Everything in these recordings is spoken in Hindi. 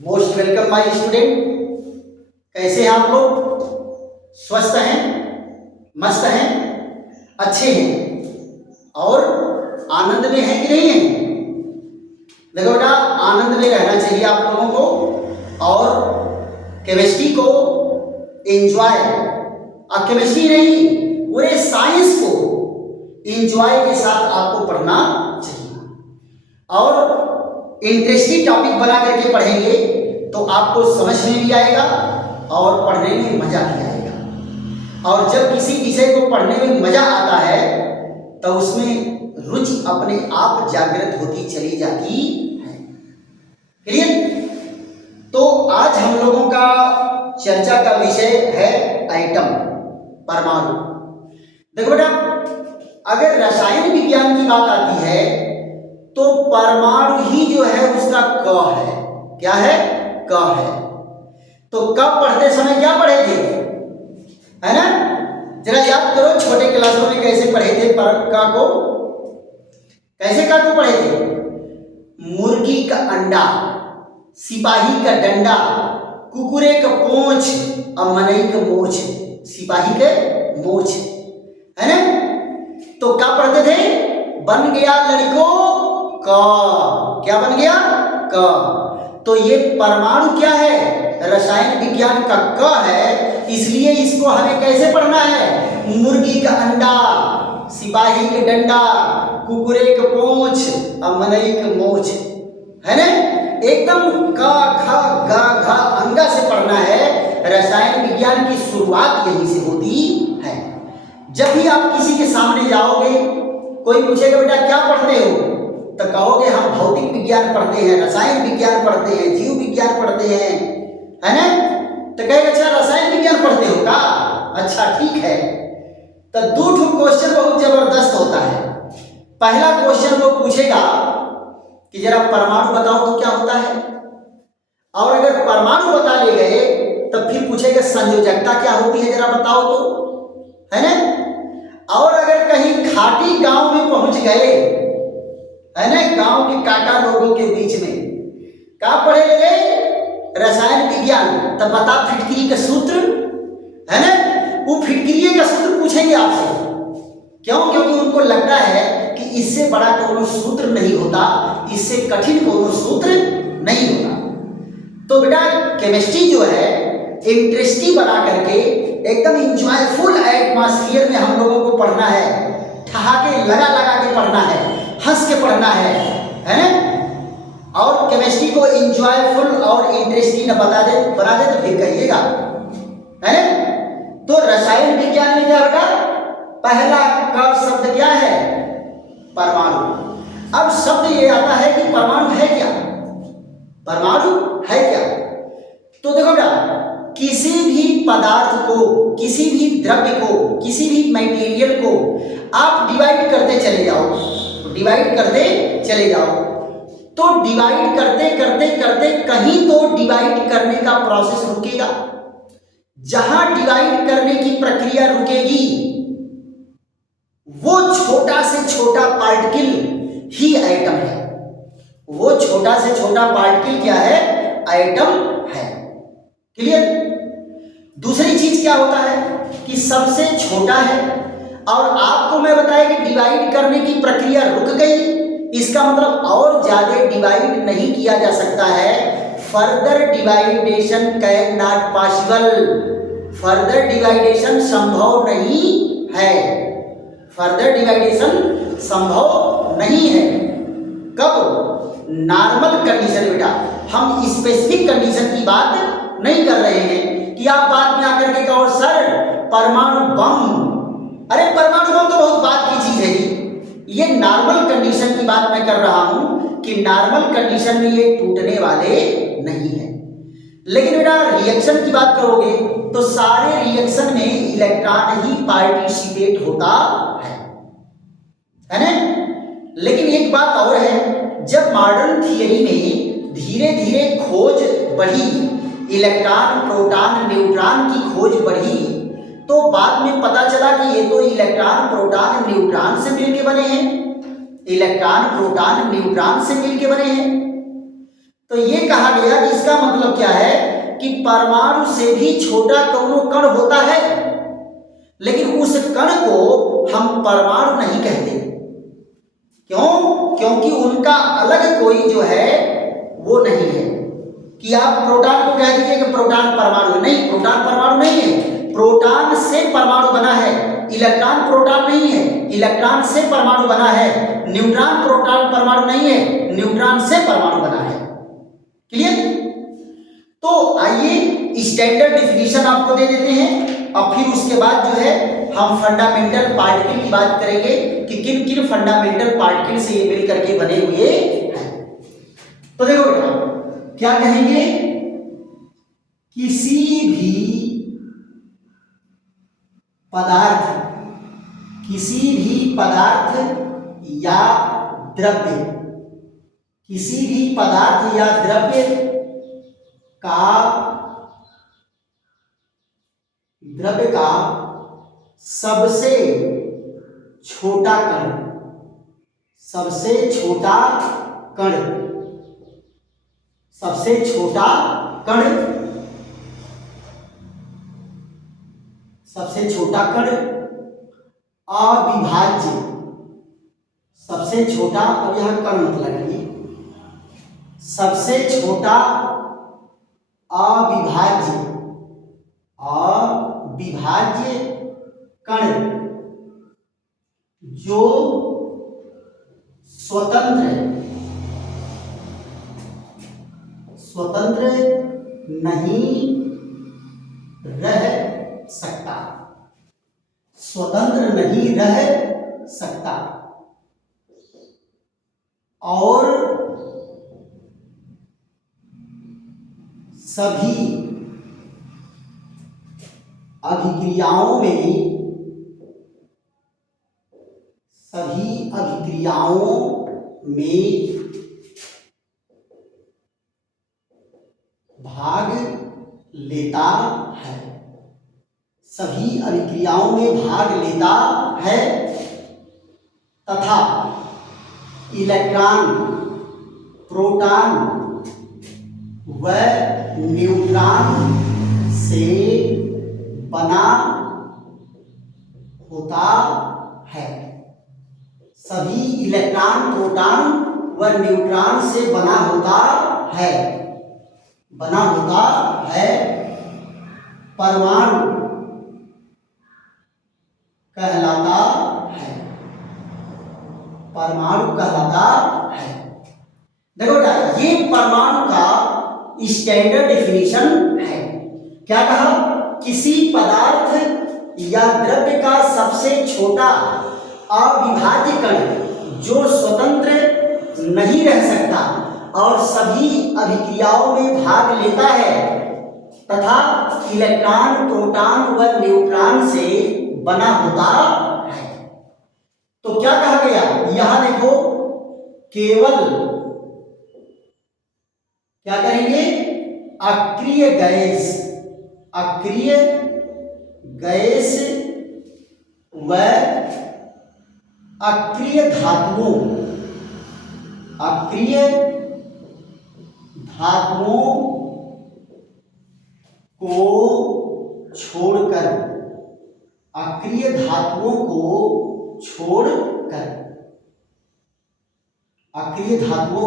Most welcome my student. कैसे हैं आप लोग? स्वस्थ हैं, मस्त हैं, अच्छे हैं और आनंद में हैं कि नहीं हैं? देखो बेटा, आनंद में रहना चाहिए आप लोगों को और केमिस्ट्री को एंजॉय, अब केमिस्ट्री नहीं पूरे साइंस को एंजॉय के साथ आपको पढ़ना चाहिए और इंटरेस्टिंग टॉपिक बना करके पढ़ेंगे तो आपको समझ में भी आएगा और पढ़ने में मजा भी आएगा। और जब किसी विषय को पढ़ने में मजा आता है तो उसमें रुचि अपने आप जागृत होती चली जाती है। क्लियर? तो आज हम लोगों का चर्चा का विषय है एटम, परमाणु। देखो बेटा, अगर रसायन विज्ञान की बात आती है तो परमाणु ही जो है उसका क है। क्या है? क है। तो क पढ़ते समय क्या पढ़े थे? है ना? जरा याद करो, छोटे क्लासों में कैसे पढ़े थे क को? कैसे क को पढ़े थे? मुर्गी का अंडा, सिपाही का डंडा, कुकुरे का पूंछ और मनई का मोछ। सिपाही के मोछ, है ना? तो क्या पढ़ते थे? बन गया लड़कों का। क्या बन गया? क। तो ये परमाणु क्या है? रसायन विज्ञान का क है, इसलिए इसको हमें कैसे पढ़ना है? मुर्गी का अंडा, सिपाही के डंडा, कुकुरे का पूंछ और मनई का मोछ, है ना? एकदम क ख ग घ अंगा से पढ़ना है। रसायन विज्ञान की शुरुआत यहीं से होती है। जब भी आप किसी के सामने जाओगे, कोई पूछेगा बेटा क्या पढ़ते हो, तो कहोगे हम भौतिक विज्ञान पढ़ते हैं, रसायन विज्ञान पढ़ते हैं, जीव विज्ञान पढ़ते हैं, है ना? तो कहेगा अच्छा रसायन विज्ञान पढ़ते हो का? अच्छा ठीक है। तो दो ठो क्वेश्चन बहुत जबरदस्त होता है। पहला क्वेश्चन वो पूछेगा कि जरा परमाणु बताओ तो क्या होता है, और अगर परमाणु बता ले गए तो फिर पूछेगा संयोजकता क्या होती है, जरा बताओ तो, है ना? और अगर कहीं खाटी गांव में पहुंच गए, है ना, गांव के काका लोगों के बीच में, क्या पढ़े गए? रसायन विज्ञान, तब बता फिटकरी का सूत्र, है ना? वो फिटकरी का सूत्र पूछेंगे आपसे। क्यों? क्योंकि उनको लगता है कि इससे बड़ा कोनो सूत्र नहीं होता, इससे कठिन कोनो सूत्र नहीं होता। तो बेटा केमिस्ट्री जो है इंटरेस्टिंग बना करके एकदम इंजॉयफुल एटमॉस्फेयर में हम लोगों को पढ़ना है, ठहाके लगा लगा के पढ़ना है, हंस के पढ़ना है ना? और केमिस्ट्री को इंजॉयफुल और इंटरेस्टिंग बना दे तो फिर कहिएगा, है ना? तो रसायन विज्ञान में क्या होगा? पहला का शब्द क्या है? परमाणु। अब शब्द ये आता है कि परमाणु है क्या? परमाणु है क्या? तो देखो बेटा, किसी भी पदार्थ को, किसी भी द्रव्य को, किसी भी मटेरियल को आप डिवाइड करते चले जाओ, डिवाइड करते चले जाओ, तो डिवाइड करते करते करते कहीं तो डिवाइड करने का प्रोसेस रुकेगा। जहां डिवाइड करने की प्रक्रिया रुकेगी वो छोटा से छोटा पार्टिकल ही एटम है। वो छोटा से छोटा पार्टिकल क्या है? एटम है। क्लियर? दूसरी चीज क्या होता है कि सबसे छोटा है, और आपको मैं बताया कि डिवाइड करने की प्रक्रिया रुक गई, इसका मतलब और ज्यादा डिवाइड नहीं किया जा सकता है। Further divideation can not possible. Further divideation संभव नहीं है। फर्दर डिवाइडेशन संभव नहीं है। कब? Normal condition. बेटा हम स्पेसिफिक कंडीशन की बात नहीं कर रहे हैं कि आप बाद में आकर के कहो सर परमाणु बम। अरे परमाणु बम तो बहुत बात की चीज है जी। ये नॉर्मल कंडीशन की बात मैं कर रहा हूं कि नॉर्मल कंडीशन में ये टूटने वाले नहीं है। लेकिन बेटा रिएक्शन की बात करोगे तो सारे रिएक्शन में इलेक्ट्रॉन ही पार्टिसिपेट होता है ना? लेकिन एक बात और है, जब मॉडर्न थियरी में धीरे धीरे खोज बढ़ी, इलेक्ट्रॉन प्रोटॉन न्यूट्रॉन की खोज बढ़ी, तो बाद में पता चला कि ये तो इलेक्ट्रॉन प्रोटॉन न्यूट्रॉन से मिलके बने हैं, इलेक्ट्रॉन प्रोटॉन न्यूट्रॉन से मिलके बने हैं। तो ये कहा गया कि इसका मतलब क्या है कि परमाणु से भी छोटा कौनो कण होता है, लेकिन उस कण को हम परमाणु नहीं कहते। क्यों? क्योंकि उनका अलग कोई जो है वो नहीं है कि आप प्रोटॉन को कह दीजिए कि प्रोटॉन परमाणु है। नहीं, प्रोटॉन परमाणु नहीं है, प्रोटॉन से परमाणु बना है। इलेक्ट्रॉन प्रोटॉन नहीं है, इलेक्ट्रॉन से परमाणु बना है। न्यूट्रॉन प्रोटॉन परमाणु नहीं है, न्यूट्रॉन से परमाणु बना है। क्लियर? तो आइए स्टैंडर्ड डिफिनीशन आपको दे देते हैं, और फिर उसके बाद जो है हम फंडामेंटल पार्टिकल की बात करेंगे कि किन किन फंडामेंटल पार्टिकल से ये मिल करके बने हुए हैं। तो देखो बेटा, क्या कहेंगे? किसी भी पदार्थ या द्रव्य, किसी भी पदार्थ या द्रव्य का सबसे छोटा कण, सबसे छोटा कण अविभाज्य, सबसे छोटा, अब यहां कण मत लगाइए, सबसे छोटा अविभाज्य कण जो स्वतंत्र नहीं रह सकता, स्वतंत्र नहीं रह सकता और सभी अभिक्रियाओं में भाग लेता है, सभी अभिक्रियाओं में भाग लेता है तथा इलेक्ट्रॉन, प्रोटॉन व न्यूट्रॉन से बना होता है, सभी इलेक्ट्रॉन, प्रोटॉन व न्यूट्रॉन से बना होता है परमाणु कहलाता है। देखो बेटा, ये परमाणु का स्टैंडर्ड डिफिनीशन है। क्या कहा? किसी पदार्थ या द्रव्य का सबसे छोटा अविभाज्य कण जो स्वतंत्र नहीं रह सकता और सभी अभिक्रियाओं में भाग लेता है तथा इलेक्ट्रॉन, प्रोटॉन व न्यूट्रॉन से बना होता है। तो क्या कहा गया? यहां देखो, केवल क्या करेंगे? अक्रिय गैस व अक्रिय धातुओं को छोड़कर, अक्रिय धातुओं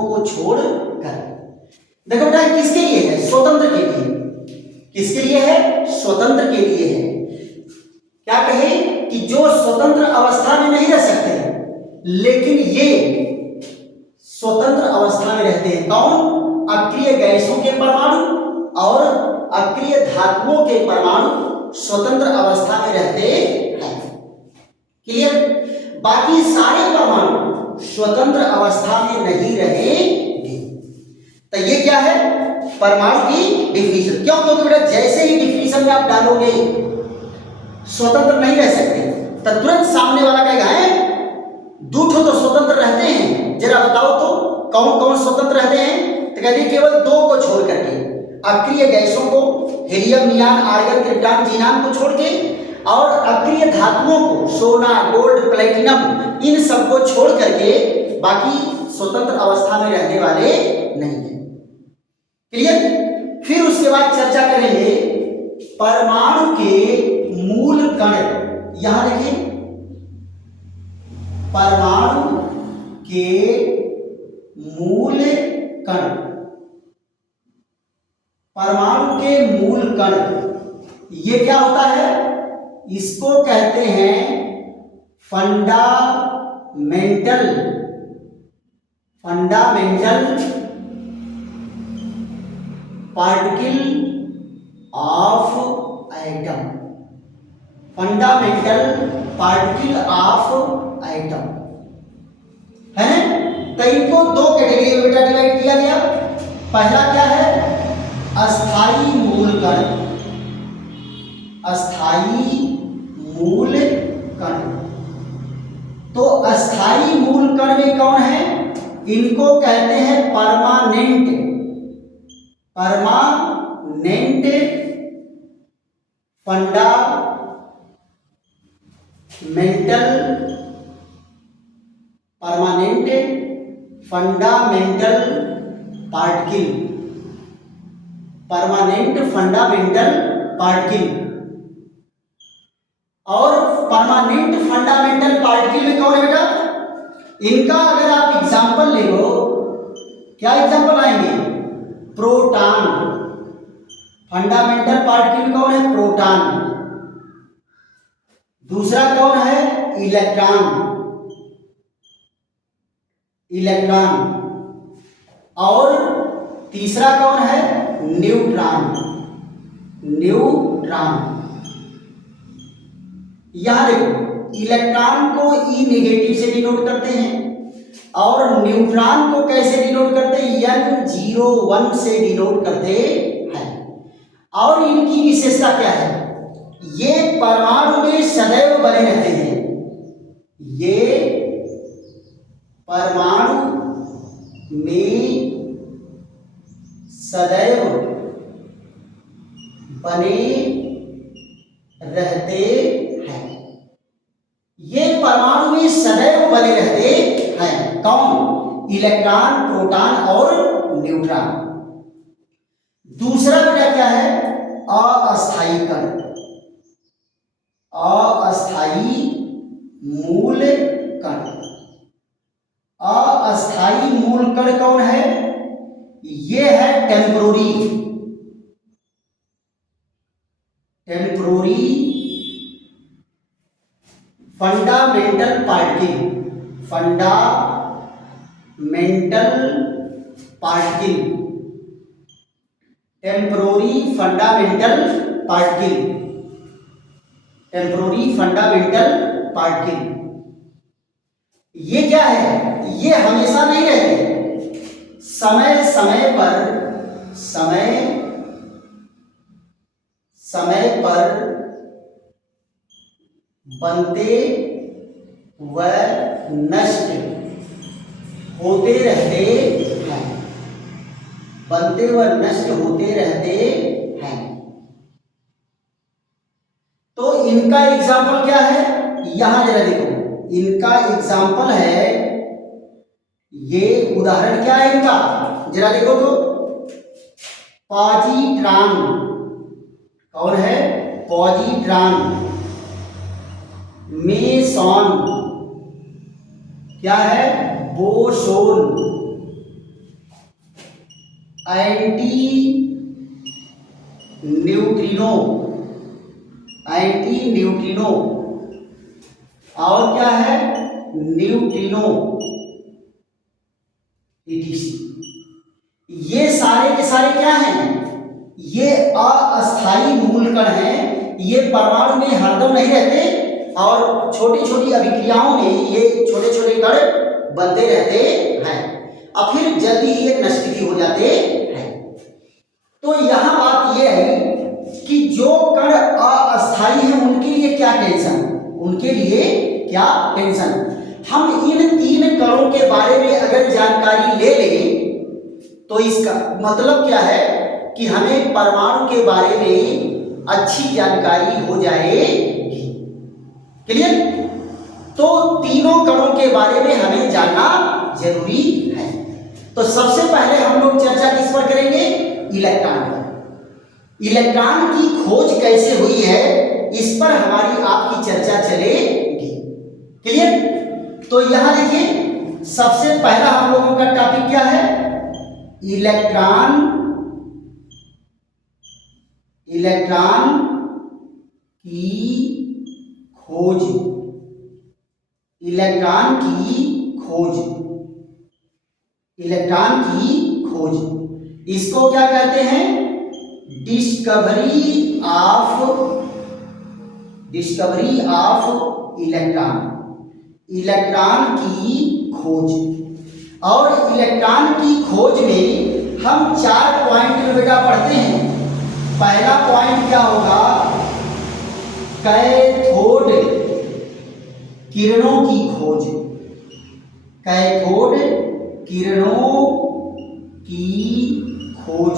को छोड़कर, देखो बेटा, किसके लिए है? स्वतंत्र के लिए। किसके लिए है? स्वतंत्र के लिए है। क्या कहे कि जो स्वतंत्र अवस्था में नहीं रह सकते लेकिन ये स्वतंत्र अवस्था में रहते हैं। कौन? अक्रिय गैसों के परमाणु और अक्रिय धातुओं के परमाणु स्वतंत्र अवस्था में रहते हैं। क्लियर? बाकी सारे परमाणु स्वतंत्र अवस्था में नहीं रहेंगे। तो ये क्या है? परमाणु की डिफिनीशन। क्यों? क्योंकि बेटा जैसे ही डिफिनीशन में आप डालोगे स्वतंत्र नहीं रह सकते तो तुरंत सामने वाला कहेगा है दो ठो तो स्वतंत्र रहते हैं, जरा बताओ तो कौन कौन स्वतंत्र रहते हैं? तो कहते हैं केवल दो को छोड़ करके, अक्रिय गैसों को, हीलियम, नियान, आर्गन, क्रिप्टॉन, जीनान को छोड़ के, और अक्रिय धातुओं को, सोना, गोल्ड, प्लेटिनम, इन सब को छोड़ करके बाकी स्वतंत्र अवस्था में रहने वाले नहीं है। क्लियर। फिर उसके बाद चर्चा करेंगे परमाणु के मूल कण। यहां देखिए, परमाणु के मूल कण, परमाणु के मूल कण ये क्या होता है? इसको कहते हैं fundamental particle of atom, fundamental particle of atom है ना। तो इनको दो कैटेगरी में बेटा डिवाइड किया गया। पहला क्या है? अस्थाई मूल कण, अस्थाई मूल कण। तो अस्थाई मूल कण में कौन है? इनको कहते हैं permanent fundamental particle, permanent fundamental particle. और परमानेंट फंडामेंटल पार्टिकल में कौन है बेटा? इनका अगर आप एग्जांपल ले लो, क्या एग्जांपल आएंगे? प्रोटॉन। फंडामेंटल पार्टिकल कौन है? प्रोटॉन। दूसरा कौन है? इलेक्ट्रॉन। और तीसरा कौन है? न्यूट्रॉन। यहां देखो, इलेक्ट्रॉन को ई नेगेटिव से डिनोट करते हैं और न्यूट्रॉन को कैसे डिनोट करते हैं? N01 से डिनोट करते हैं। और इनकी विशेषता क्या है? ये परमाणु में सदैव बने रहते हैं। ये परमाणु में सदैव बने रहते हैं। ये परमाणु में सदैव बने रहते हैं। कौन? इलेक्ट्रॉन, प्रोटॉन और न्यूट्रॉन। दूसरा बेटा क्या है? अस्थाई कण, अस्थाई मूल कण। अस्थाई मूल कण कौन है? ये है temporary fundamental particle, temporary fundamental particle. ये क्या है? ये हमेशा नहीं रहते, समय पर बनते व नष्ट होते रहते हैं, बनते व नष्ट होते रहते हैं। तो इनका एग्जाम्पल क्या है? यहां जरा देखो, इनका एग्जाम्पल है, ये उदाहरण क्या है इनका? जरा देखो तो, पॉजिट्रॉन। कौन है? पॉजिट्रॉन। मेसॉन। क्या है? बोसोन। Anti neutrino. और क्या है? Neutrino etc। ये सारे के सारे क्या हैं? ये अस्थाई मूल कण हैं। ये परमाणु में हरदम नहीं रहते और छोटी छोटी अभिक्रियाओं में ये छोटे छोटे कण बनते रहते हैं और फिर जल्दी ही ये नष्ट भी हो जाते हैं। तो यहां बात ये है कि जो कण अस्थाई हैं उनके लिए क्या टेंशन, हम इन तीन कणों के बारे में अगर जानकारी ले लें तो इसका मतलब क्या है कि हमें परमाणु के बारे में अच्छी जानकारी हो जाएगी। क्लियर? तो तीनों कणों के बारे में हमें जानना जरूरी है। तो सबसे पहले हम लोग चर्चा किस पर करेंगे? इलेक्ट्रॉन पर। इलेक्ट्रॉन की खोज कैसे हुई है इस पर हमारी आपकी चर्चा चलेगी। क्लियर? तो यहां देखिए सबसे पहला हम लोगों का टॉपिक क्या है? इलेक्ट्रॉन की खोज। इलेक्ट्रॉन की खोज इसको क्या कहते हैं? डिस्कवरी ऑफ इलेक्ट्रॉन की खोज। और इलेक्ट्रॉन की खोज में हम 4 पॉइंट बेटा पढ़ते हैं। पहला पॉइंट क्या होगा? कैथोड किरणों की खोज। कैथोड किरणों की खोज।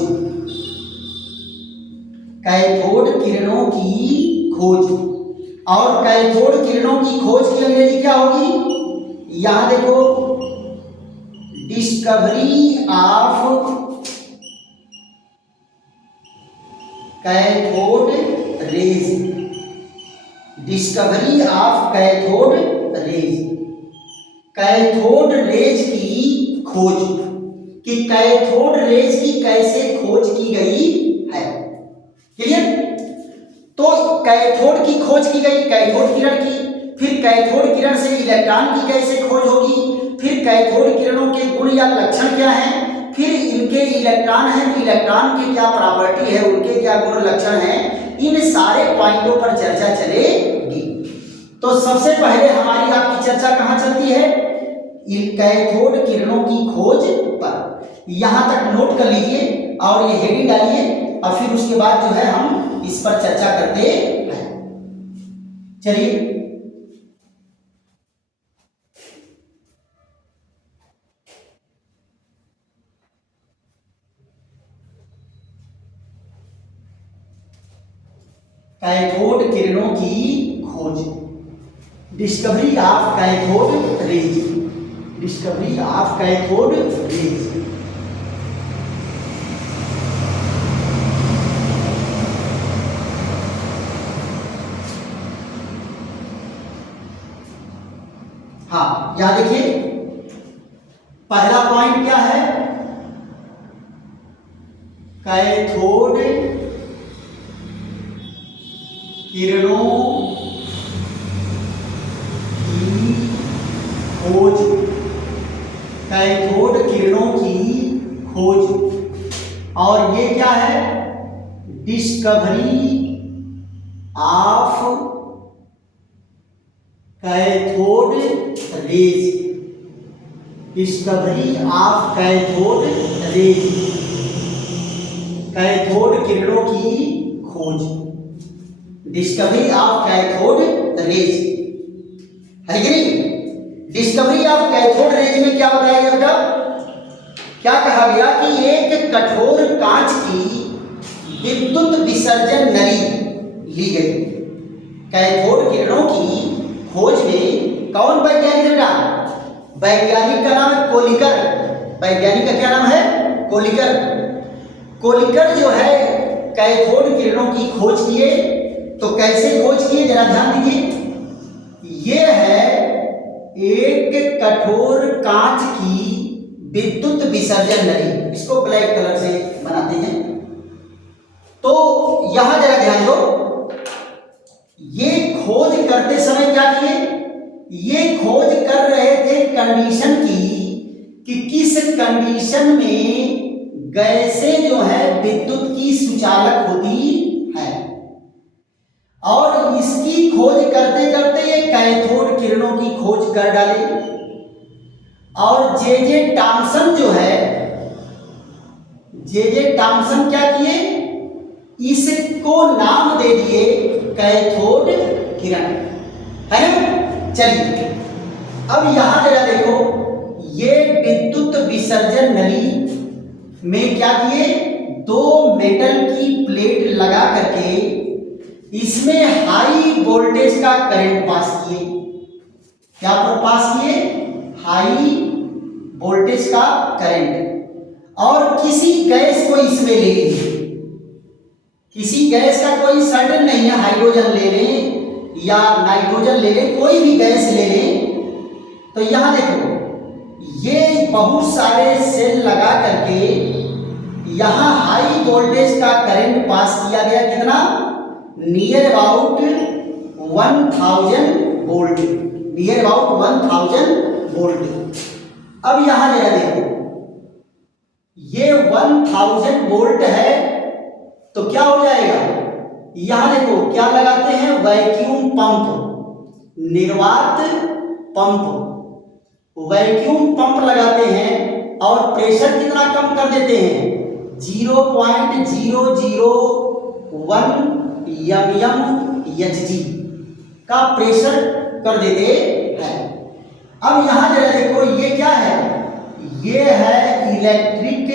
कैथोड किरणों की खोज। और कैथोड किरणों की खोज की अंग्रेजी क्या होगी? यहां देखो, discovery of cathode rays. Discovery of cathode rays. Cathode rays की खोज कि कैथोड रेज की कैसे खोज की गई है। क्लियर? तो कैथोड की खोज की गई, कैथोड किरण की। फिर कैथोड किरण से इलेक्ट्रॉन की कैसे खोज होगी, फिर कैथोड किरणों के गुण या लक्षण क्या हैं, फिर इनके इलेक्ट्रॉन हैं तो इलेक्ट्रॉन की क्या प्रॉपर्टी है, उनके क्या गुण लक्षण हैं, इन सारे पॉइंटों पर चर्चा चलेगी। तो सबसे पहले हमारी आपकी चर्चा कहां चलती है? कैथोड किरणों की खोज पर। यहां तक नोट कर लीजिए और ये हेडिंग डालिए और फिर उसके बाद जो है हम इस पर चर्चा करते हैं। चलिए, कैथोड किरणों की खोज। Discovery of cathode rays. Discovery of cathode rays. हाँ, यहां देखिए पहला पॉइंट क्या है? कैथोड किरणों की खोज। कैथोड किरणों की खोज। और ये क्या है? Discovery of cathode rays. Discovery of cathode rays. Cathode किरणों की खोज। डिस्कवरी ऑफ कैथोड रेज है कि नहीं? डिस्कवरी ऑफ कैथोड रेज में क्या बताया गया बेटा? क्या कहा गया कि एक कठोर कांच की विद्युत विसर्जन नली ली गई। कैथोड किरणों की खोज में कौन वैज्ञानिक बेटा? वैज्ञानिक का नाम है कोलिकर। वैज्ञानिक का क्या नाम है? कोलिकर। कोलिकर जो है कैथोड किरणों की खोज किए। तो कैसे खोज किए जरा ध्यान दीजिए। ये है एक कठोर कांच की विद्युत विसर्जन नली। इसको ब्लैक कलर से बनाते हैं। तो यहां जरा ध्यान दो, ये खोज करते समय क्या किए? ये खोज कर रहे थे कंडीशन की कि किस कंडीशन में गैसें जो है विद्युत की सुचालक होती है। और इसकी खोज करते करते ये कैथोड किरणों की खोज कर डाले। और जे टॉमसन जो है, जे टॉमसन क्या किए? इसको नाम दे दिए कैथोड किरण, है ना? चलिए अब यहां जरा देखो, ये विद्युत विसर्जन नली में क्या किए? 2 मेटल की प्लेट लगा करके इसमें हाई वोल्टेज का करंट पास किए। क्या पर पास किए? हाई वोल्टेज का करंट। और किसी गैस को इसमें ले लीजिए, किसी गैस का कोई सर्टेन नहीं है, हाइड्रोजन ले लें या नाइट्रोजन ले लें, कोई भी गैस ले लें। तो यहां देखो ये बहुत सारे सेल लगा करके यहां हाई वोल्टेज का करंट पास किया गया, कितना, near about 1000 volt, near about 1000 volt. अब यहां जरा देखो ये 1000 वोल्ट है तो क्या हो जाएगा, यहां देखो क्या लगाते हैं, वैक्यूम पंप, निर्वात पंप, वैक्यूम पंप लगाते हैं और प्रेशर कितना कम कर देते हैं, 0.001 mmHg का प्रेशर कर देते हैं। अब यहां जरा देखो ये क्या है, ये है electric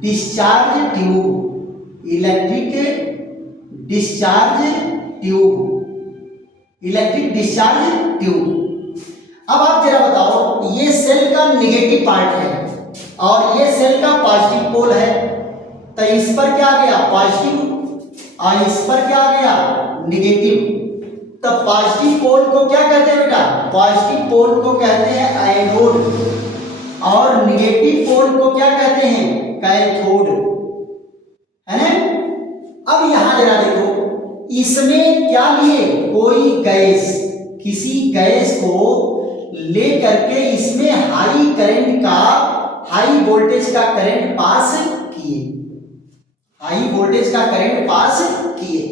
discharge tube, electric discharge tube, electric discharge tube. अब आप जरा बताओ ये सेल का निगेटिव पार्ट है और ये सेल का पॉजिटिव पोल है, तो इस पर क्या आ गया, पॉजिटिव, और इस पर क्या आ गया, निगेटिव। तो पॉजिटिव पोल को क्या कहते हैं बेटा, पॉजिटिव पोल को कहते हैं एनोड और निगेटिव पोल को क्या कहते हैं, कैथोड, है ना। अब यहां जरा देखो इसमें क्या लिए, कोई गैस, किसी गैस को ले करके इसमें हाई करंट का, हाई वोल्टेज का करंट पास किए, हाई वोल्टेज का करंट पास किए।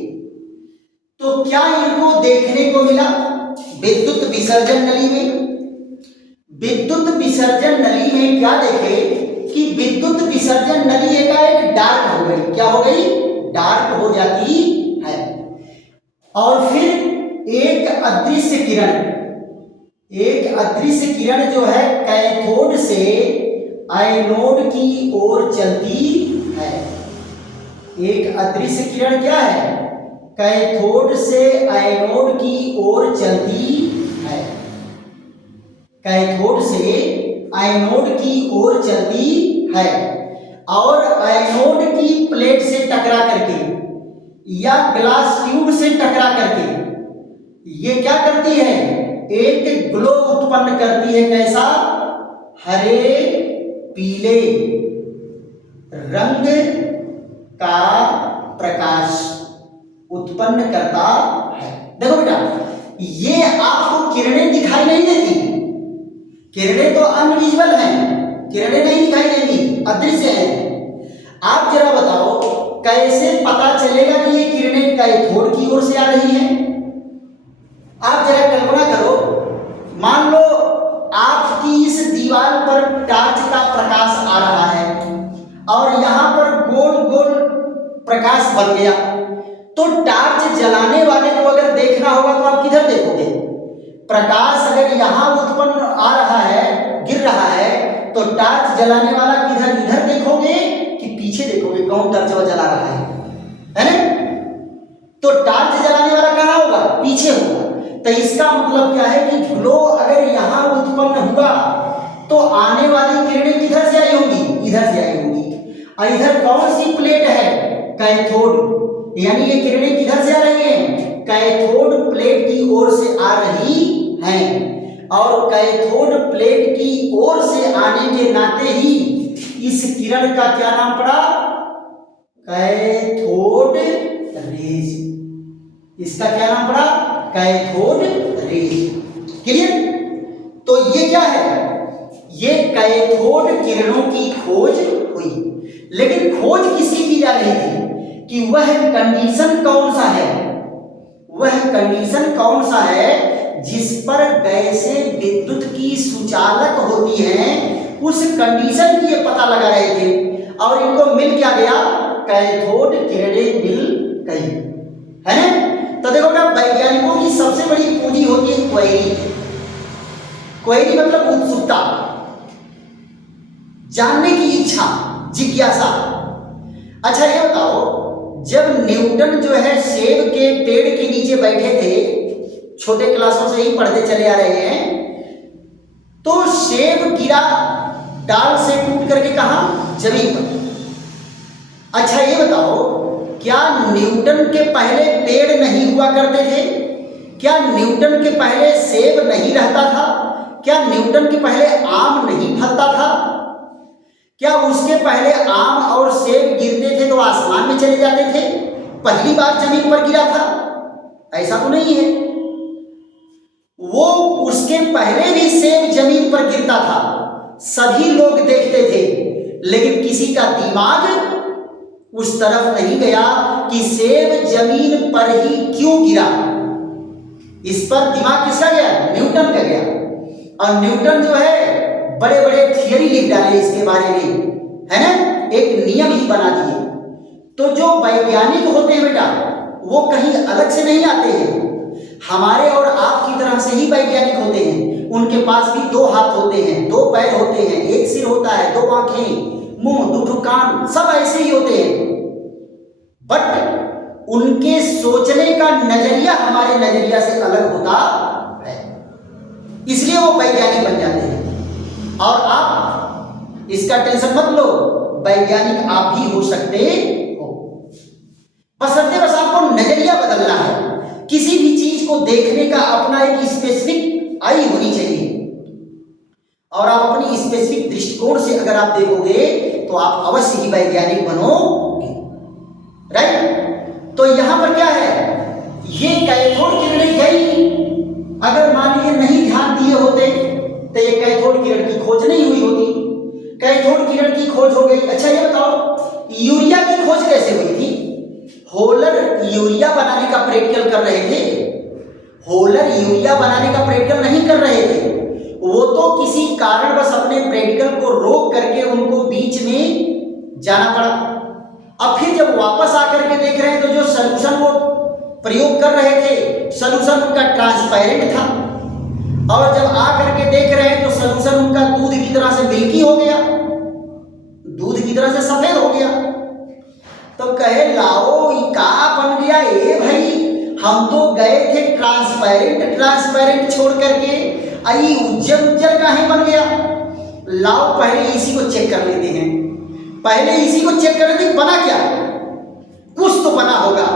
तो क्या इनको देखने को मिला, विद्युत विसर्जन नली में, विद्युत विसर्जन नली में क्या देखे कि विद्युत विसर्जन नली एकाएक डार्क हो गई, क्या हो गई, डार्क हो जाती है। और फिर एक अदृश्य किरण, एक अदृश्य किरण जो है कैथोड से एनोड की ओर चलती है, एक अदृश्य किरण क्या है, कैथोड से एनोड की ओर चलती है, कैथोड से एनोड की ओर चलती है और एनोड की प्लेट से टकरा करके या ग्लास ट्यूब से टकरा करके ये क्या करती है, एक ग्लो उत्पन्न करती है, कैसा, हरे पीले रंग का प्रकाश उत्पन्न करता है। देखो बेटा ये आपको किरणें दिखाई नहीं देती, किरणें तो अनविजुअल हैं, किरणें नहीं दिखाई देती, अदृश्य हैं। आप जरा बताओ कैसे पता चलेगा कि ये किरणें कैथोड की ओर से आ रही हैं। आप जरा कल्पना करो, मान लो आपकी इस दीवार पर टार्च का प्रकाश आ रहा है और यहां पर गोल गोल प्रकाश बन गया, तो टार्च जलाने वाले को अगर देखना होगा तो आप किधर देखोगे, प्रकाश अगर यहां उत्पन्न आ रहा है, गिर रहा है, तो टार्च जलाने वाला किधर, इधर देखोगे कि पीछे देखोगे, कौन टॉर्च जला रहा है ना। तो टार्च जलाने वाला कहां होगा, पीछे होगा। तो इसका मतलब क्या है कि ग्लो अगर यहां उत्पन्न हुआ तो आने वाली किरणें किधर से आई होंगी, इधर से आई होंगी। और इधर कौन सी प्लेट है, कैथोड, यानी ये किरणें किधर से आ रही हैं, कैथोड प्लेट की ओर से आ रही हैं। और कैथोड प्लेट की ओर से आने के नाते ही इस किरण का क्या नाम पड़ा, कैथोड रेज, इसका क्या नाम पड़ा, कैथोड रेज। क्लियर। तो ये क्या है, ये कैथोड किरणों की खोज हुई, लेकिन खोज किसकी की जा रही थी कि वह कंडीशन कौन सा है, वह कंडीशन कौन सा है जिस पर गैसें विद्युत की सुचालक होती हैं, उस कंडीशन की ये पता लगा रहे थे। और इनको मिल क्या गया, कैथोड किरणें मिल गई, है ना। तो देखो ना वैज्ञानिकों की सबसे बड़ी पूंजी होती है क्वेरी, क्वेरी मतलब उत्सुकता, जानने की इच्छा, जिज्ञासा। अच्छा ये बताओ, जब न्यूटन जो है सेब के पेड़ के नीचे बैठे थे, छोटे क्लासों से ही पढ़ते चले आ रहे हैं, तो सेब गिरा, डाल से टूट कूद करके कहाँ, जमीन पर। अच्छा ये बताओ, क्या न्यूटन के पहले पेड़ नहीं हुआ करते थे? क्या न्यूटन के पहले सेब नहीं रहता था? क्या न्यूटन के पहले आम नहीं फलता था? क्या उसके पहले आम और सेब गिरते थे तो आसमान में चले जाते थे? पहली बार जमीन पर गिरा था? ऐसा तो नहीं है। वो उसके पहले भी सेब जमीन पर गिरता था, सभी लोग देखते थे, लेकिन किसी का दिमाग उस तरफ नहीं गया कि सेब जमीन पर ही क्यों गिरा। इस पर दिमाग किसका गया? न्यूटन का गया। और न्यूटन जो है बड़े बड़े थियरी लिख डाले इसके बारे में, है ना, एक नियम ही बना दिए। तो जो वैज्ञानिक होते हैं बेटा, वो कहीं अलग से नहीं आते हैं, हमारे और आपकी तरह से ही वैज्ञानिक होते हैं। उनके पास भी दो हाथ होते हैं, दो पैर होते हैं, एक सिर होता है, दो आंखें, मुंह, दो कान, सब ऐसे ही होते हैं। बट उनके सोचने का नजरिया हमारे नजरिया से अलग होता है, इसलिए वो वैज्ञानिक बन जाते हैं। और आप इसका टेंशन मत लो, वैज्ञानिक आप भी हो सकते हो, बशर्ते बस आपको नजरिया बदलना है। किसी भी चीज को देखने का अपना एक स्पेसिफिक आई होनी चाहिए, और आप अपनी स्पेसिफिक दृष्टिकोण से अगर आप देखोगे तो आप अवश्य ही वैज्ञानिक बनोगे, राइट। तो यहां पर क्या है, ये कैथोड किरणें गई, अगर मान लीजिए नहीं ध्यान दिए होते तो ये कैथोड किरण की खोज नहीं हुई होती। कैथोड किरण की खोज हो गई। अच्छा ये बताओ, यूरिया की खोज कैसे हुई थी? होलर यूरिया बनाने का प्रैक्टिकल कर रहे थे, होलर यूरिया बनाने का प्रैक्टिकल नहीं कर रहे थे, वो तो किसी कारणवश अपने प्रैक्टिकल को रोक करके उनको बीच में जाना पड़ा। अब फिर जब वापस आकर के देख रहे हैं तो जो सॉल्यूशन वो प्रयोग कर रहे थे, सॉल्यूशन उनका ट्रांसपेरेंट था, और जब आकर के देख रहे हैं तो सॉल्यूशन उनका दूध की तरह से मिल्की हो गया, दूध की तरह से सफेद हो गया। तो कहे लाओ ये का बन गया, ए भाई हम तो गए थे ट्रांसपेरेंट छोड़ करके, आई उज्जर काहे बन गया? लाओ पहले इसी को चेक कर लेते हैं, पहले इसी को चेक कर लेते, बना क्या? कुछ तो बना होगा।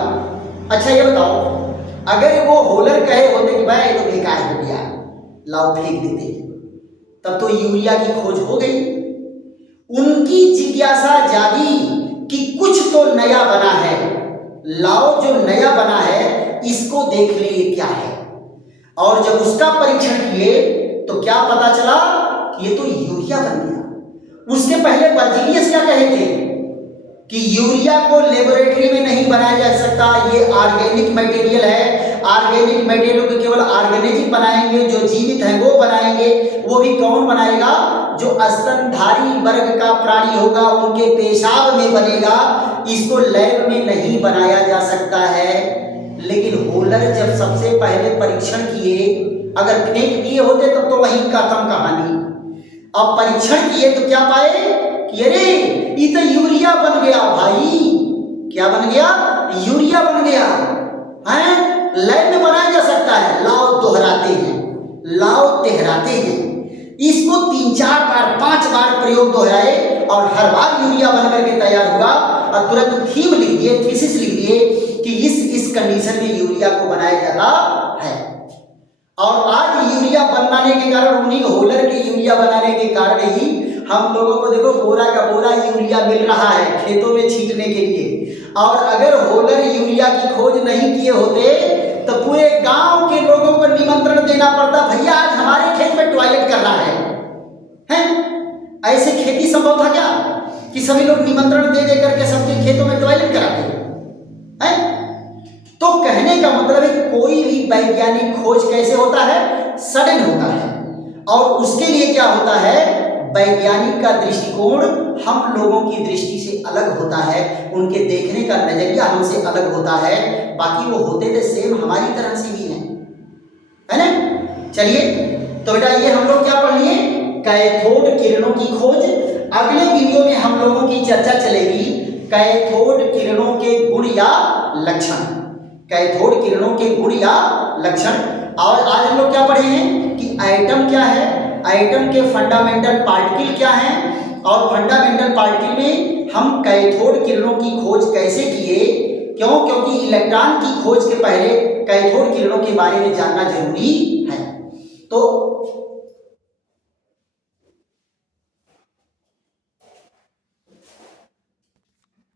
अच्छा ये बताओ, अगर वो होलर कहे होते कि भाई तो बेकार हो गया, लाओ फेंक देते, तब तो यूरिया की खोज हो गई। उनकी जिज्ञासा जागी कि कुछ तो नया बना है, लाओ जो नया बना है इसको देख लिए क्या है। और जब उसका परीक्षण किए तो क्या पता चला कि ये तो यूरिया बन गया। उसके पहले बर्जीलियस क्या कहे थे कि यूरिया को लेबोरेटरी में नहीं बनाया जा सकता, ये ऑर्गेनिक मटेरियल है, ऑर्गेनिक मटेरियल को केवल ऑर्गेनिक बनाएंगे, जो जीवित है वो बनाएंगे। वो भी कौन बनाएगा? जो स्तनधारी वर्ग का प्राणी होगा, उनके पेशाब में बनेगा, इसको लैब में नहीं बनाया जा सकता है। लेकिन होलर जब सबसे पहले परीक्षण किए, अगर फेंक दिए होते तब तो वही खत्म कहानी। अब परीक्षण किए तो क्या पाए कि अरे ये तो यूरिया बन गया भाई। क्या बन गया? यूरिया बन गया है, लैब में बनाया जा सकता है। लाओ दोहराते हैं, लाओ तेहराते हैं, इसको 3-4 बार 5 बार प्रयोग दोहराए और हर बार यूरिया बन करके तैयार हुआ, और तुरंत थीम लिख दिए, थीसिस लिख दिए कि इस कंडीशन में यूरिया को बनाया जाता है। और आज यूरिया बनाने के कारण, उन्हीं होलर के यूरिया बनाने के कारण ही हम लोगों को देखो बोरा का बोरा यूरिया मिल रहा है खेतों में छींटने के लिए। और अगर होलर यूरिया की खोज नहीं किए होते तो पूरे गांव के लोगों को निमंत्रण देना पड़ता, भैया आज हमारे खेत में टॉयलेट करना है। ऐसे खेती संभव था क्या कि सभी लोग निमंत्रण दे दे करके सबके खेतों में टॉयलेट कराते हैं? तो कहने का मतलब है कोई भी वैज्ञानिक खोज कैसे होता है? सडन होता है। और उसके लिए क्या होता है? वैज्ञानिक का दृष्टिकोण हम लोगों की दृष्टि से अलग होता है, उनके देखने का नजरिया हमसे अलग होता है। बाकी वो होते थे सेम हमारी तरह से ही है ना। चलिए तो बेटा ये हम लोग क्या पढ़ लिए? कैथोड किरणों की खोज। अगले वीडियो में हम लोगों की चर्चा चलेगी कैथोड किरणों के गुण या लक्षण, कैथोड किरणों के गुण या लक्षण। और आज हम लोग क्या पढ़े हैं कि एटम क्या है, एटम के फंडामेंटल पार्टिकल क्या हैं और फंडामेंटल पार्टिकल में हम कैथोड किरणों की खोज कैसे किए, क्यों? क्योंकि इलेक्ट्रॉन की खोज के पहले कैथोड किरणों के बारे में जानना जरूरी है। तो